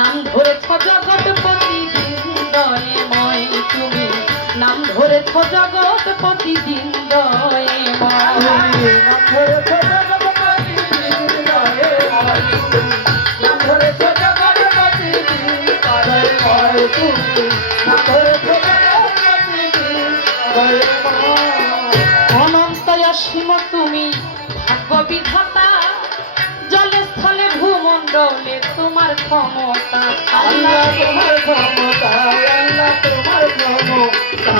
নাম ধরেছ জগৎপতি বিন্দয়ময় তুমি। নাম ধরেছ জগৎপতি বিন্দয়ময় নাম ধরেছ জগৎপতি বিন্দয়ময় অনন্ত অসীম তুমি। ভাগ্য বিধাতা জলে স্থলে ভূমণ্ডলে ক্ষমতা। আল্লাহ তোমার ক্ষমতা আল্লাহ তোমার ক্ষমতা।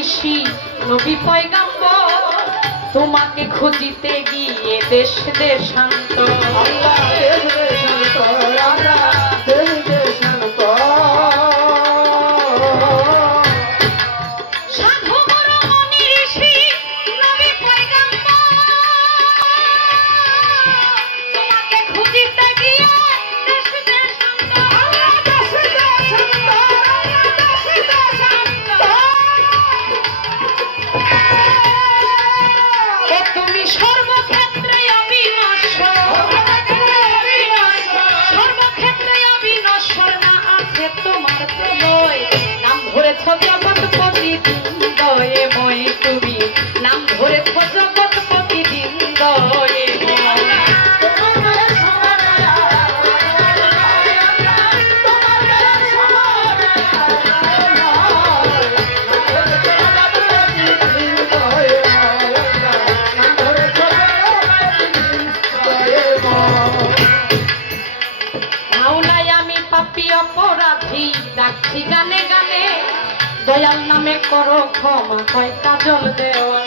ঋষি নবী পয়গাম্বর তোমাকে খুঁজিতে গিয়ে দেশ দেশান্ত আল্লাহ দেশ দেশান্তর, করো ক্ষমা কয় কাজল দেওয়া?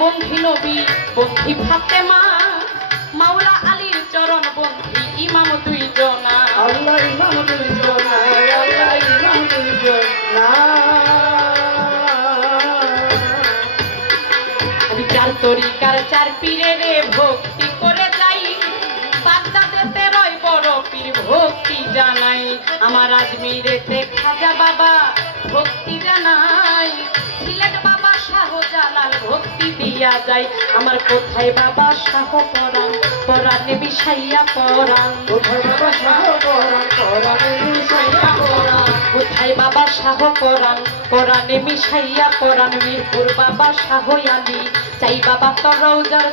বন্ধি নবী বন্ধি ফাতেমা মাওলা আলীর চরণ বন্ধি ইমাম দুই জনা আল্লাহ ইমাম দুইজন আল্লাহ ইমাম দুইজন। না আমি চার তরিকার চার পীরে রে ভক্তি করে যাই। বাগদাদেতে রয় বড় পীর ভক্তি জানাই। আমার আজমিরেতে খাজা বাবা ভক্তি জানাই। সিলেট ভক্তি দিয়া আমার কোথায় বাবা শাহ পরাণ পরাণে বিষাইয়া পরাণ। কোথায় বাবা শাহ পরাণ পরাণে মিশাইয়া পরাণ। কোথায় বাবা শাহ পরাণ পরাণে মিশাইয়া পরাণ। মিরপুর বাবা শাহ আলী চাই বাবা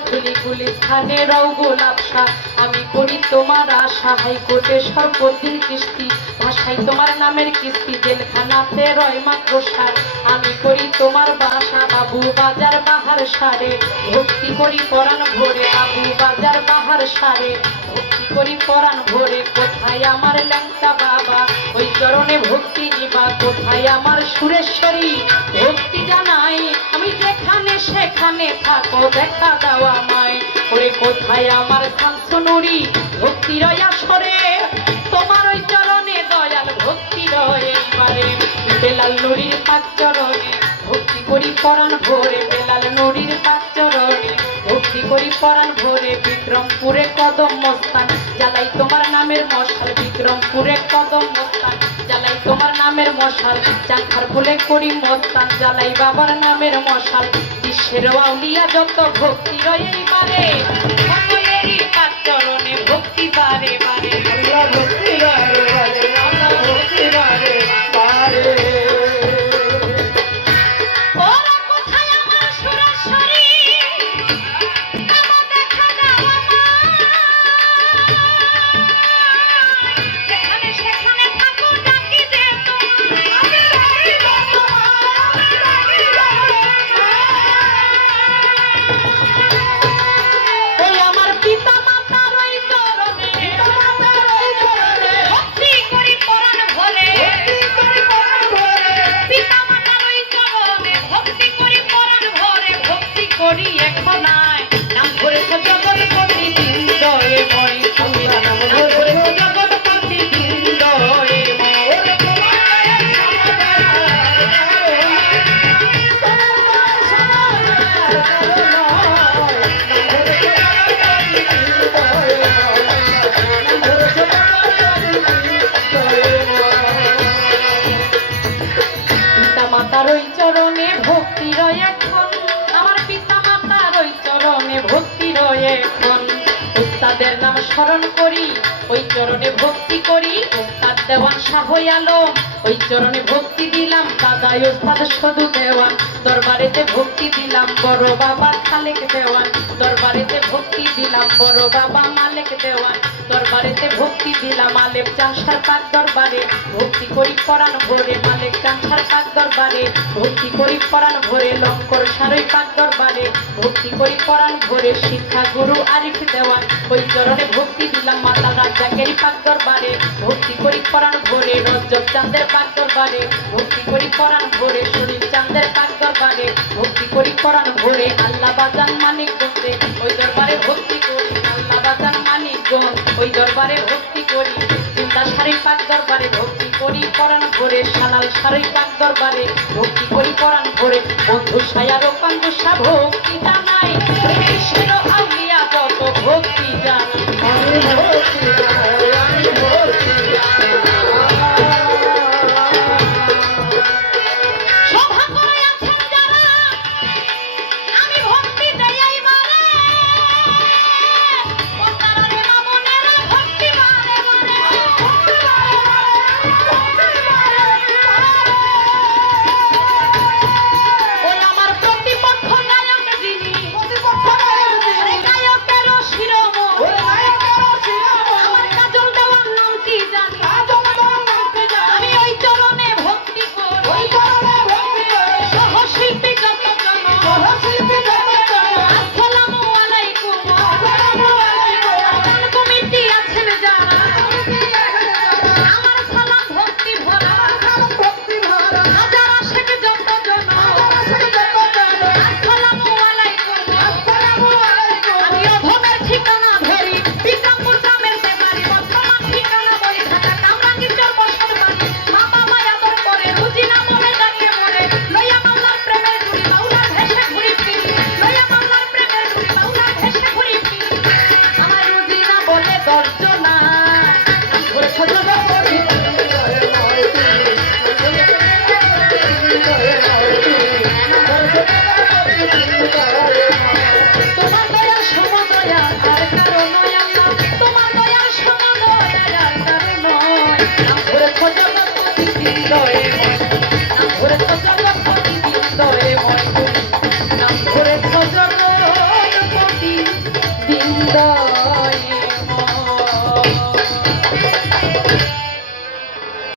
ধুলি গুলি স্থানে রৌ গোলাপ শাহ আমি করি তোমার আশা হাইকোর্টে সর্বদিন কিস্তি। ভাষায় তোমার নামের কিস্তি জেলখানাতে রয় মাত্র সার আমি করি তোমার বাসা বাবু বাজার বাহার সারে ভক্তি করি পরাণ ভোরে বাবু বাজার বাহার সারে ভক্তি করি পরাণ ভোরে, কোথায় আমার ল্যাংটা বাবা? ওই চরণে ভক্তি নিবা, কোথায় আমার সুরেশ্বরী? ভক্তি জানাই, আমি যেখানে সেখানে থাকো, দেখা দাও আমায়। ওরে, কোথায় আমার শান্তনুরি? ভক্তি রয়া সরে তোমার ভক্তি রয়ে বেলাল নুরির পাক চরণে, ভক্তি করি পরাণ ভোরে, বেলাল নুরির পাক চরণে, ভক্তি করি পরাণ ভোরে, বিক্রমপুরে কদম মস্তান জ্বালাই তোমার নামের মশাল, বিক্রমপুরে কদম মস্তান জ্বালাই তোমার নামের মশাল চাখার ফুলে করি মস্তান, জ্বালাই বাবার নামের মশাল, বিশ্বের আউলিয়া যত ভক্তি রয়েই পারে করি এখন নাই স্মরণ করি, ওই চরণে ভক্তি করি উস্তাদ দেওয়ান শাহ আলম। ওই চরণে ভক্তি দিলাম, দাদাই উস্তাদ সদু দেওয়ান। দরবারেতে ভক্তি দিলাম, বড় বাবা খালেক দেওয়ান। দরবারেতে ভক্তি দিলাম, বড় বাবা মালেক দেওয়ান। দরবারেতে ভক্তি দিলাম আলেপ চাষার পাক দরবারে। ভক্তি করি পরাণ ভরে, মালিক চাষার পাক দরবারে। ভক্তি করি পরাণ ভরে, লঙ্কর সারই পাক দরবারে। ভক্তি করি পরাণ ভরে শিক্ষা গুরু আরিফ দেওয়ান। ওই চরণে ভক্তি দিলাম মাতা রাজাকের পাক দরবারে। ভক্তি করি পরাণ ভরে, রজব চাঁদের পাক দরবারে। ভক্তি করি পরাণ ভরে শরীর চাঁদের পাক দরবারে। ভক্তি করি পরাণ ভরে, আল্লাহ বাজান মানিক গন্ধে ওই দরবারে ভক্তি করি, আল্লাহ বাজান মানিকগঞ্জ ওই দরবারে ভক্তি করি চিন্তা সারি পাক দরবারে। ভক্তি করি পরাণ ভরে, সানাল সারি পাক দরবারে। ভক্তি করি পরাণ ভরে, বন্ধু ভক্তি জানাই বিশ্বের ভক্তি জানাই I'm gonna put up a fucking team,